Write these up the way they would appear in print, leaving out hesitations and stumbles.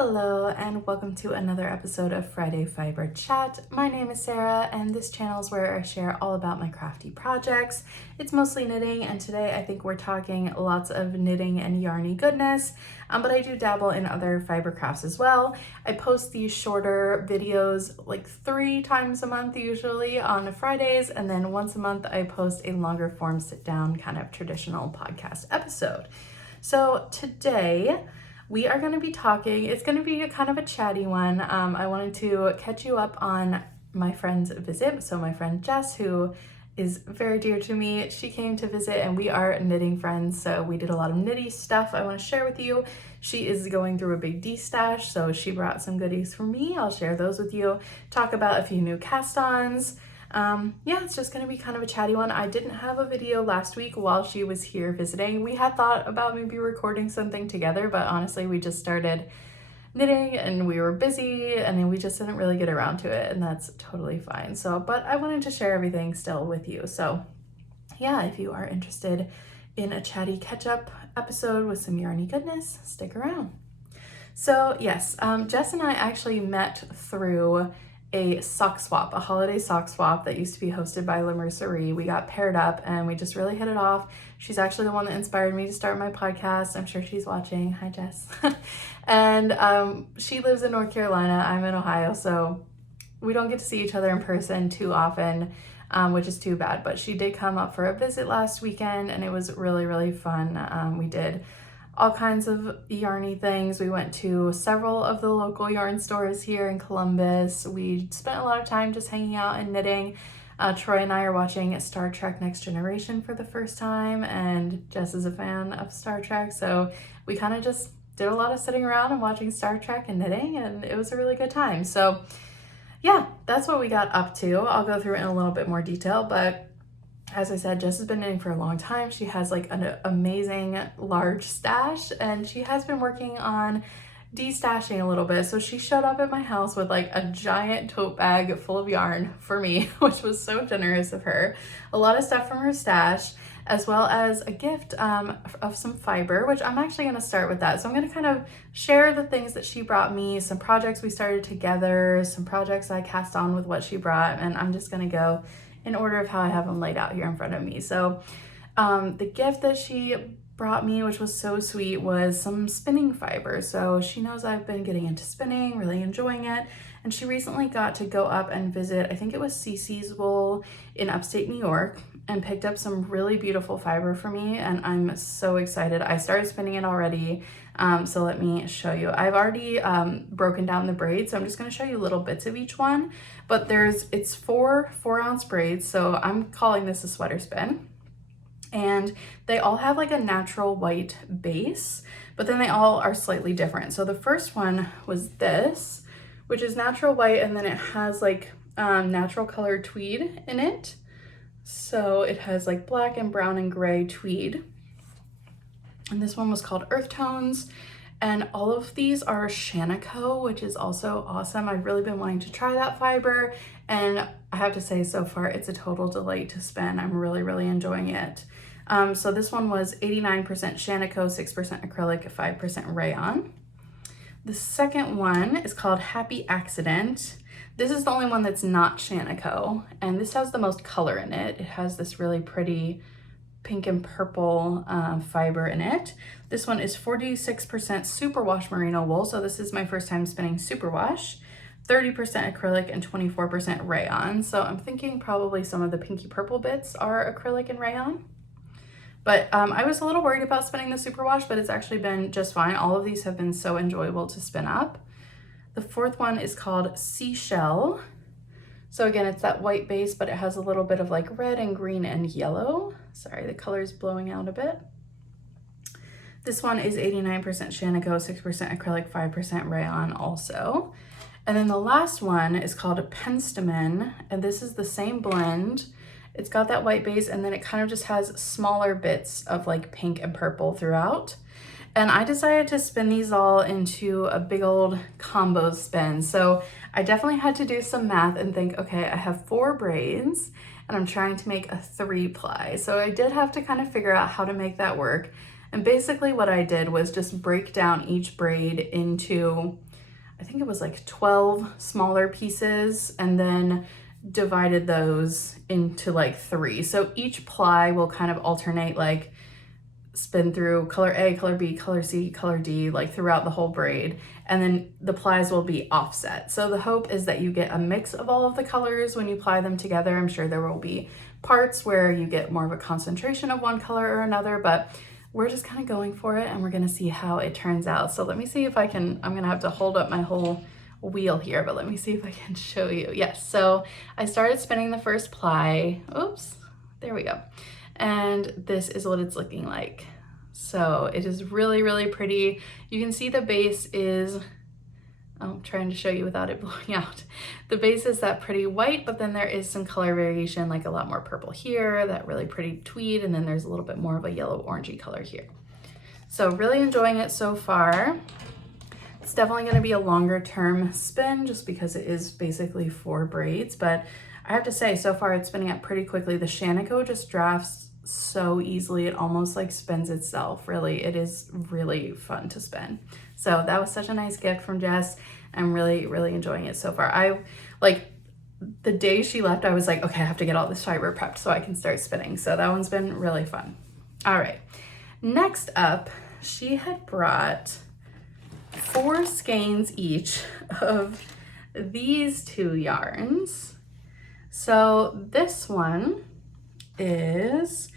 Hello and welcome to another episode of Friday Fiber Chat. My name is Sarah and this channel is where I share all about my crafty projects. It's mostly knitting and today I think we're talking lots of knitting and yarny goodness, but I do dabble in other fiber crafts as well. I post these shorter videos like 3 times a month usually on Fridays, and then once a month I post a longer form sit down kind of traditional podcast episode. So today we are going to be talking, it's going to be a kind of a chatty one. I wanted to catch you up on my friend's visit. So my friend Jess, who is very dear to me, she came to visit and we are knitting friends. So we did a lot of knitty stuff I want to share with you. She is going through a big de-stash, so she brought some goodies for me. I'll share those with you. Talk about a few new cast-ons. Yeah, it's just going to be kind of a chatty one. I didn't have a video last week while she was here visiting. We had thought about maybe recording something together, but honestly, we just started knitting and we were busy and then we just didn't really get around to it, and that's totally fine. So, but I wanted to share everything still with you. So yeah, if you are interested in a chatty catch-up episode with some yarny goodness, stick around. So yes, Jess and I actually met through a sock swap, a holiday sock swap that used to be hosted by La Mercerie. We got paired up and we just really hit it off. She's actually the one that inspired me to start my podcast. I'm sure she's watching. Hi, Jess. And she lives in North Carolina. I'm in Ohio, so we don't get to see each other in person too often, which is too bad. But she did come up for a visit last weekend and it was really, really fun. We did all kinds of yarny things. We went to several of the local yarn stores here in Columbus. We spent a lot of time just hanging out and knitting. Troy and I are watching Star Trek Next Generation for the first time, and Jess is a fan of Star Trek, so we kind of just did a lot of sitting around and watching Star Trek and knitting, and it was a really good time. So yeah, that's what we got up to. I'll go through it in a little bit more detail, but as I said, Jess has been knitting for a long time. She has like an amazing large stash and she has been working on de-stashing a little bit. So she showed up at my house with like a giant tote bag full of yarn for me, which was so generous of her. A lot of stuff from her stash, as well as a gift of some fiber, which I'm actually going to start with that. So I'm going to kind of share the things that she brought me, some projects we started together, some projects I cast on with what she brought, and I'm just going to go in order of how I have them laid out here in front of me. So the gift that she brought me, which was so sweet, was some spinning fiber. So she knows I've been getting into spinning, really enjoying it. And she recently got to go up and visit, I think it was Cece's Wool in upstate New York, and picked up some really beautiful fiber for me. And I'm so excited. I started spinning it already. So let me show you. I've already broken down the braids. So I'm just going to show you little bits of each one, but it's 4-ounce braids. So I'm calling this a sweater spin. And they all have like a natural white base, but then they all are slightly different. So the first one was this, which is natural white, and then it has like natural colored tweed in it. So it has like black and brown and gray tweed. And this one was called Earth Tones. And all of these are Shanico, which is also awesome. I've really been wanting to try that fiber. And I have to say, so far, it's a total delight to spin. I'm really, really enjoying it. So this one was 89% Shanico, 6% acrylic, 5% rayon. The second one is called Happy Accident. This is the only one that's not Shanico, and this has the most color in it. It has this really pretty pink and purple fiber in it. This one is 46% superwash merino wool, so this is my first time spinning superwash. 30% acrylic and 24% rayon. So I'm thinking probably some of the pinky purple bits are acrylic and rayon. But I was a little worried about spinning the superwash, but it's actually been just fine. All of these have been so enjoyable to spin up. The fourth one is called Seashell. So again, it's that white base, but it has a little bit of like red and green and yellow. Sorry, the color is blowing out a bit. This one is 89% Shanico, 6% acrylic, 5% rayon also. And then the last one is called a Penstemon, and this is the same blend. It's got that white base, and then it kind of just has smaller bits of like pink and purple throughout. And I decided to spin these all into a big old combo spin. So I definitely had to do some math and think, okay, I have 4 braids and I'm trying to make a 3-ply. So I did have to kind of figure out how to make that work. And basically what I did was just break down each braid into I think it was like 12 smaller pieces, and then divided those into like 3. So each ply will kind of alternate, like spin through color A, color B, color C, color D, like throughout the whole braid. And then the plies will be offset. So the hope is that you get a mix of all of the colors when you ply them together. I'm sure there will be parts where you get more of a concentration of one color or another, but we're just kind of going for it and we're gonna see how it turns out. So let me see if I can, I'm gonna have to hold up my whole wheel here, but let me see if I can show you. Yes, so I started spinning the first ply. Oops, there we go. And this is what it's looking like. So it is really, really pretty. You can see the base is, I'm trying to show you without it blowing out. The base is that pretty white, but then there is some color variation, like a lot more purple here, that really pretty tweed, and then there's a little bit more of a yellow orangey color here. So really enjoying it so far. It's definitely gonna be a longer term spin just because it is basically 4 braids, but I have to say, so far it's spinning up pretty quickly. The Shanico just drafts so easily, it almost like spins itself. Really, it is really fun to spin. So that was such a nice gift from Jess. I'm really, really enjoying it so far. I like the day she left, I was like, okay, I have to get all this fiber prepped so I can start spinning. So that one's been really fun. All right, next up, she had brought 4 skeins each of these 2 yarns. So this one is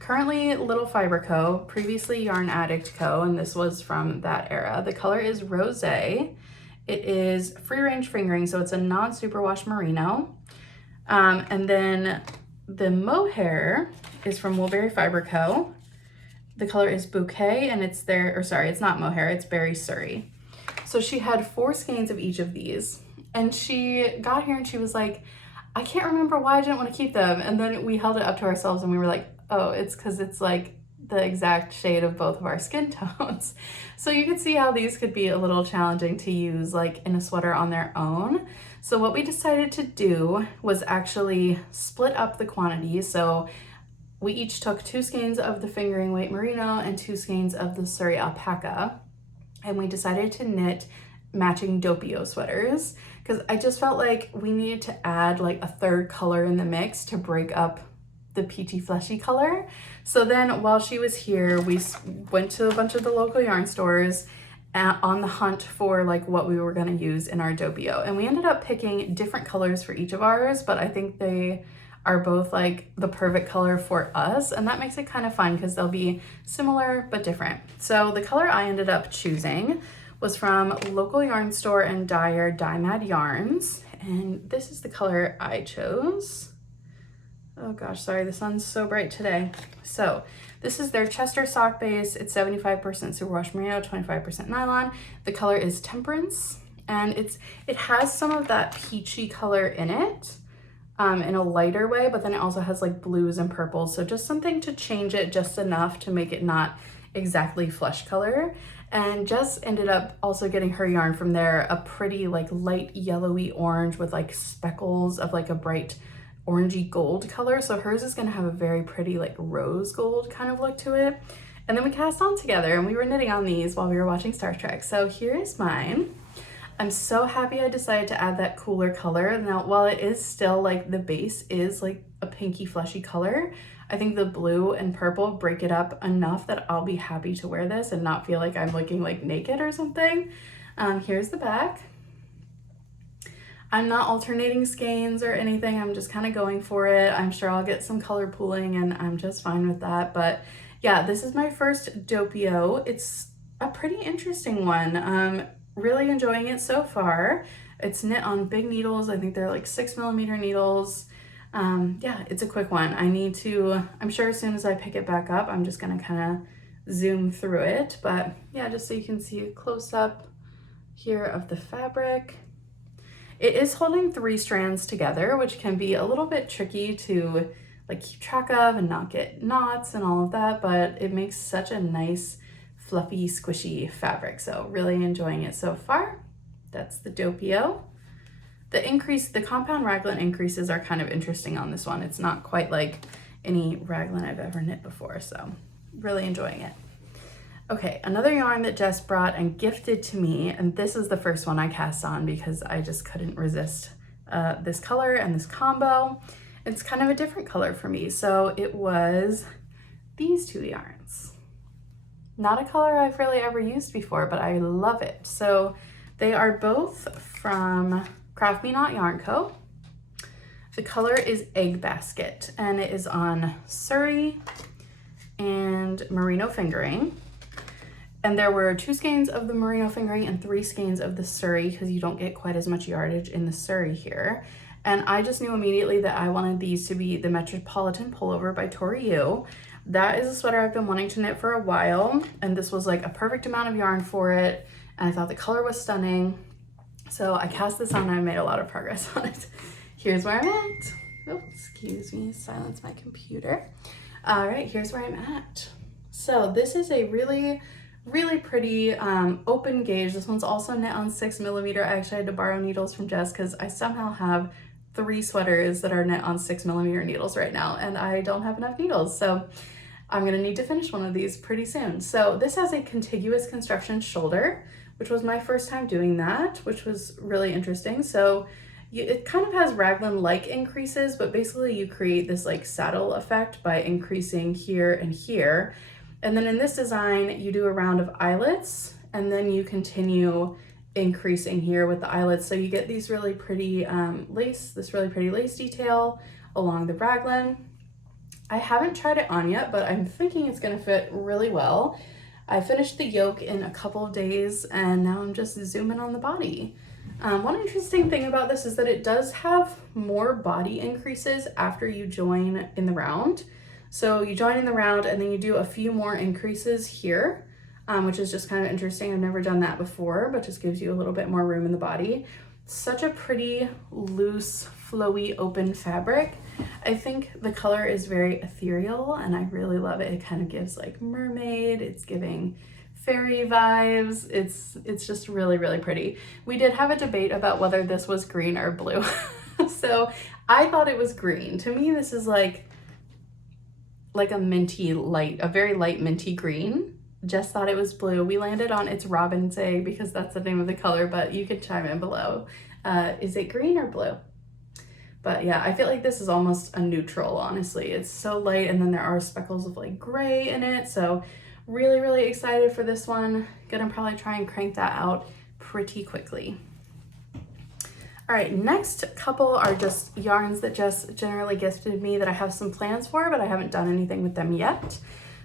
currently Little Fiber Co., previously Yarn Addict Co., and this was from that era. The color is Rosé. It is free range fingering, so it's a non-superwash merino. And then the mohair is from Woolberry Fiber Co. The color is Bouquet, and it's their, or sorry, it's not mohair, it's Berry Surrey. So she had 4 skeins of each of these, and she got here and she was like, I can't remember why I didn't want to keep them. And then we held it up to ourselves and we were like, oh, it's because it's like the exact shade of both of our skin tones. So you can see how these could be a little challenging to use like in a sweater on their own. So what we decided to do was actually split up the quantities. So we each took 2 skeins of the fingering weight merino and 2 skeins of the Surrey alpaca. And we decided to knit matching Dopio sweaters because I just felt like we needed to add like a 3rd color in the mix to break up the peachy fleshy color. So then while she was here, we went to a bunch of the local yarn stores on the hunt for like what we were going to use in our Dopio, and we ended up picking different colors for each of ours, but I think they are both like the perfect color for us, and that makes it kind of fun because they'll be similar but different. So the color I ended up choosing was from local yarn store and dyer Dye Mad Yarns, and this is the color I chose. Oh gosh, sorry, the sun's so bright today. So this is their Chester sock base. It's 75% superwash merino, 25% nylon. The color is Temperance, and it has some of that peachy color in it in a lighter way, but then it also has like blues and purples. So just something to change it just enough to make it not exactly flesh color. And Jess ended up also getting her yarn from there, a pretty like light yellowy orange with like speckles of like a bright orangey gold color. So hers is gonna have a very pretty like rose gold kind of look to it. And then we cast on together and we were knitting on these while we were watching Star Trek. So here is mine. I'm so happy I decided to add that cooler color. Now, while it is still like the base is like a pinky fleshy color, I think the blue and purple break it up enough that I'll be happy to wear this and not feel like I'm looking like naked or something. Here's the back. I'm not alternating skeins or anything. I'm just kind of going for it. I'm sure I'll get some color pooling and I'm just fine with that. But yeah, this is my first Dopio. It's a pretty interesting one. Really enjoying it so far. It's knit on big needles. I think they're like 6mm needles. Yeah, it's a quick one. I'm sure as soon as I pick it back up, I'm just gonna kind of zoom through it. But yeah, just so you can see a close up here of the fabric. It is holding 3 strands together, which can be a little bit tricky to like keep track of and not get knots and all of that, but it makes such a nice fluffy, squishy fabric. So really enjoying it so far. That's the Dopio. The compound raglan increases are kind of interesting on this one. It's not quite like any raglan I've ever knit before, so really enjoying it. Okay, another yarn that Jess brought and gifted to me, and this is the first one I cast on because I just couldn't resist this color and this combo. It's kind of a different color for me. So it was these two yarns. Not a color I've really ever used before, but I love it. So they are both from Craft Me Not Yarn Co. The color is Egg Basket, and it is on Surrey and Merino Fingering. And there were 2 skeins of the Merino Fingering and 3 skeins of the Surrey because you don't get quite as much yardage in the Surrey here. And I just knew immediately that I wanted these to be the Metropolitan Pullover by Tori Yu. That is a sweater I've been wanting to knit for a while, and this was like a perfect amount of yarn for it, and I thought the color was stunning. So I cast this on and I made a lot of progress on it. Here's where I'm at. Oh, excuse me, silence my computer. All right, here's where I'm at. So this is a really pretty open gauge. This one's also knit on 6mm. I actually had to borrow needles from Jess because I somehow have 3 sweaters that are knit on 6mm needles right now, and I don't have enough needles. So I'm gonna need to finish one of these pretty soon. So this has a contiguous construction shoulder, which was my first time doing that, which was really interesting. So it kind of has raglan-like increases, but basically you create this like saddle effect by increasing here and here. And then in this design, you do a round of eyelets, and then you continue increasing here with the eyelets. So you get these really pretty this really pretty lace detail along the raglan. I haven't tried it on yet, but I'm thinking it's gonna fit really well. I finished the yoke in a couple of days, and now I'm just zooming on the body. One interesting thing about this is that it does have more body increases after you join in the round. So you join in the round and then you do a few more increases here, which is just kind of interesting. I've never done that before, but just gives you a little bit more room in the body. Such a pretty, loose, flowy, open fabric. I think the color is very ethereal and I really love it. It kind of gives like mermaid, it's giving fairy vibes. It's just really pretty. We did have a debate about whether this was green or blue. So I thought it was green. To me, this is like a minty light, a very light minty green. Jess thought it was blue. We landed on it's Robin's Egg because that's the name of the color, but you can chime in below. Is it green or blue? But yeah, I feel like this is almost a neutral, honestly. It's so light, and then there are speckles of like gray in it. So really excited for this one. Gonna probably try and crank that out pretty quickly. All right, next couple are just yarns that Jess generally gifted me that I have some plans for, but I haven't done anything with them yet.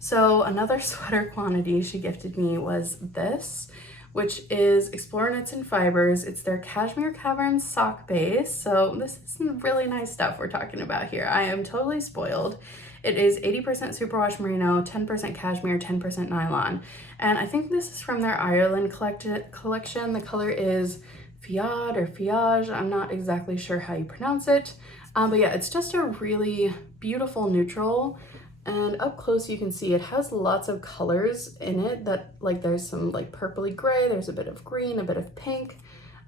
So another sweater quantity she gifted me was this, which is Explore Knits and Fibers. It's their Cashmere Caverns sock base. So this is some really nice stuff we're talking about here. I am totally spoiled. It is 80% superwash merino, 10% cashmere, 10% nylon. And I think this is from their Ireland collection. The color is Fiad or Fiage. I'm not exactly sure how you pronounce it. But yeah, it's just a really beautiful neutral. And up close you can see it has lots of colors in it that like there's some like purpley gray, there's a bit of green, a bit of pink.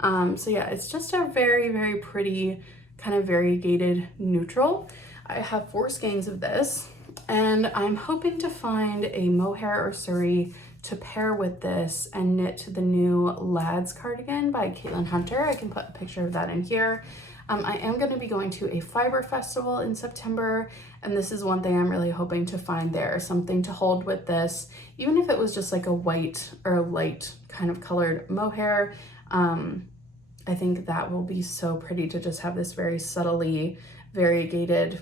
So yeah, it's just a very pretty kind of variegated neutral. I have 4 skeins of this, and I'm hoping to find a mohair or surrey to pair with this and knit the new Lads cardigan by Caitlin Hunter. I can put a picture of that in here. I am going to be going to a fiber festival in September, and this is one thing I'm really hoping to find there, something to hold with this, even if it was just like a white or light kind of colored mohair. I think that will be so pretty to just have this very subtly variegated,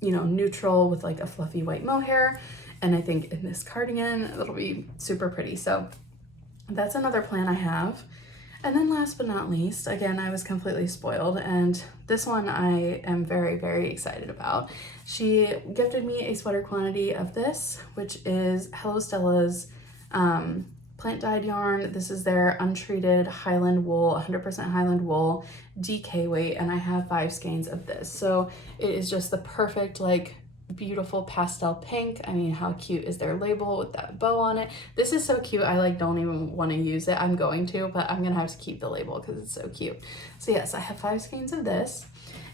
you know, neutral with like a fluffy white mohair. And I think in this cardigan, it'll be super pretty. So that's another plan I have. And then last but not least, again, I was completely spoiled, and this one I am very excited about. She gifted me a sweater quantity of this, which is Hello Stella's plant dyed yarn. This is their untreated Highland wool, 100% Highland wool, DK weight, and I have 5 skeins of this. So it is just the perfect, like, beautiful pastel pink. I mean, how cute is their label with that bow on it? This is so cute. I like don't even want to use it. I'm going to, but I'm gonna have to keep the label because it's so cute. So yes, I have 5 skeins of this.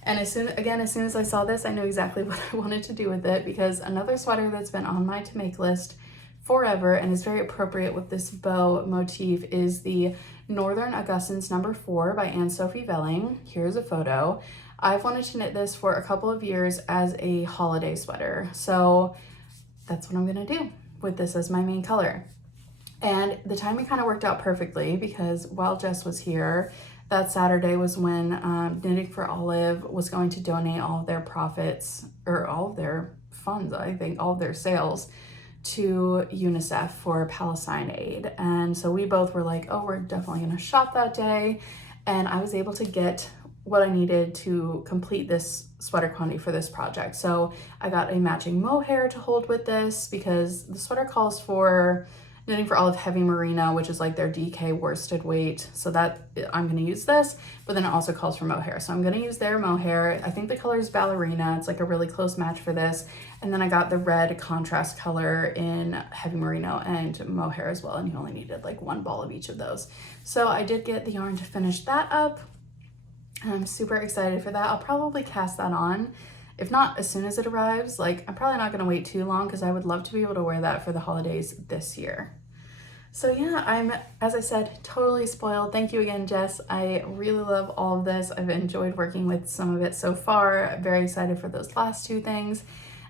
And as soon as I saw this, I knew exactly what I wanted to do with it, because another sweater that's been on my to make list forever and is very appropriate with this bow motif is the Northern Augustans number 4 by Anne-Sophie Velling. Here's a photo. I've wanted to knit this for a couple of years as a holiday sweater, so that's what I'm gonna do with this as my main color. And the timing kind of worked out perfectly because while Jess was here, that Saturday was when Knitting for Olive was going to donate all of their profits, or all of their funds, I think, all of their sales to UNICEF for Palestine aid. And so we both were like, oh, we're definitely gonna shop that day. And I was able to get what I needed to complete this sweater quantity for this project. So I got a matching mohair to hold with this because the sweater calls for Knitting for Olive Heavy Merino, which is like their DK worsted weight. So that I'm gonna use this, but then it also calls for mohair. So I'm gonna use their mohair. I think the color is Ballerina. It's like a really close match for this. And then I got the red contrast color in Heavy Merino and mohair as well. And you only needed like one ball of each of those. So I did get the yarn to finish that up. I'm super excited for that. I'll probably cast that on. If not as soon as it arrives, like I'm probably not gonna wait too long because I would love to be able to wear that for the holidays this year. So yeah, I'm, as I said, totally spoiled. Thank you again, Jess. I really love all of this. I've enjoyed working with some of it so far. I'm very excited for those last two things.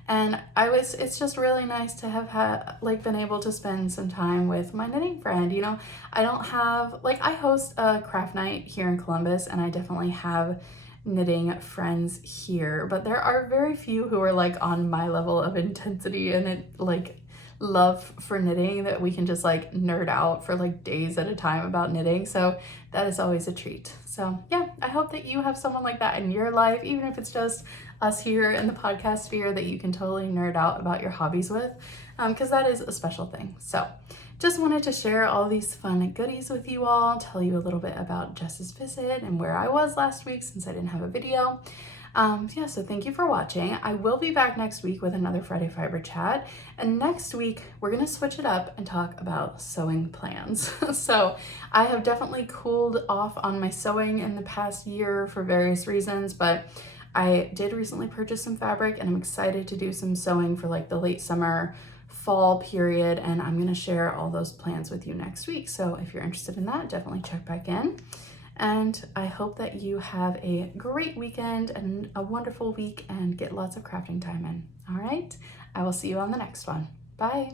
And it's just really nice to have been able to spend some time with my knitting friend. You know, I don't have, I host a craft night here in Columbus and I definitely have knitting friends here, but there are very few who are like on my level of intensity and love for knitting that we can just like nerd out for like days at a time about knitting. So that is always a treat. So yeah, I hope that you have someone like that in your life, even if it's just us here in the podcast sphere that you can totally nerd out about your hobbies with, because that is a special thing. So just wanted to share all these fun goodies with you all, tell you a little bit about Jess's visit and where I was last week since I didn't have a video. Yeah, so thank you for watching. I will be back next week with another Friday Fiber chat. And next week, we're gonna switch it up and talk about sewing plans. So I have definitely cooled off on my sewing in the past year for various reasons, but I did recently purchase some fabric and I'm excited to do some sewing for like the late summer, fall period, and I'm gonna share all those plans with you next week. So if you're interested in that, definitely check back in. And I hope that you have a great weekend and a wonderful week and get lots of crafting time in. All right, I will see you on the next one. Bye.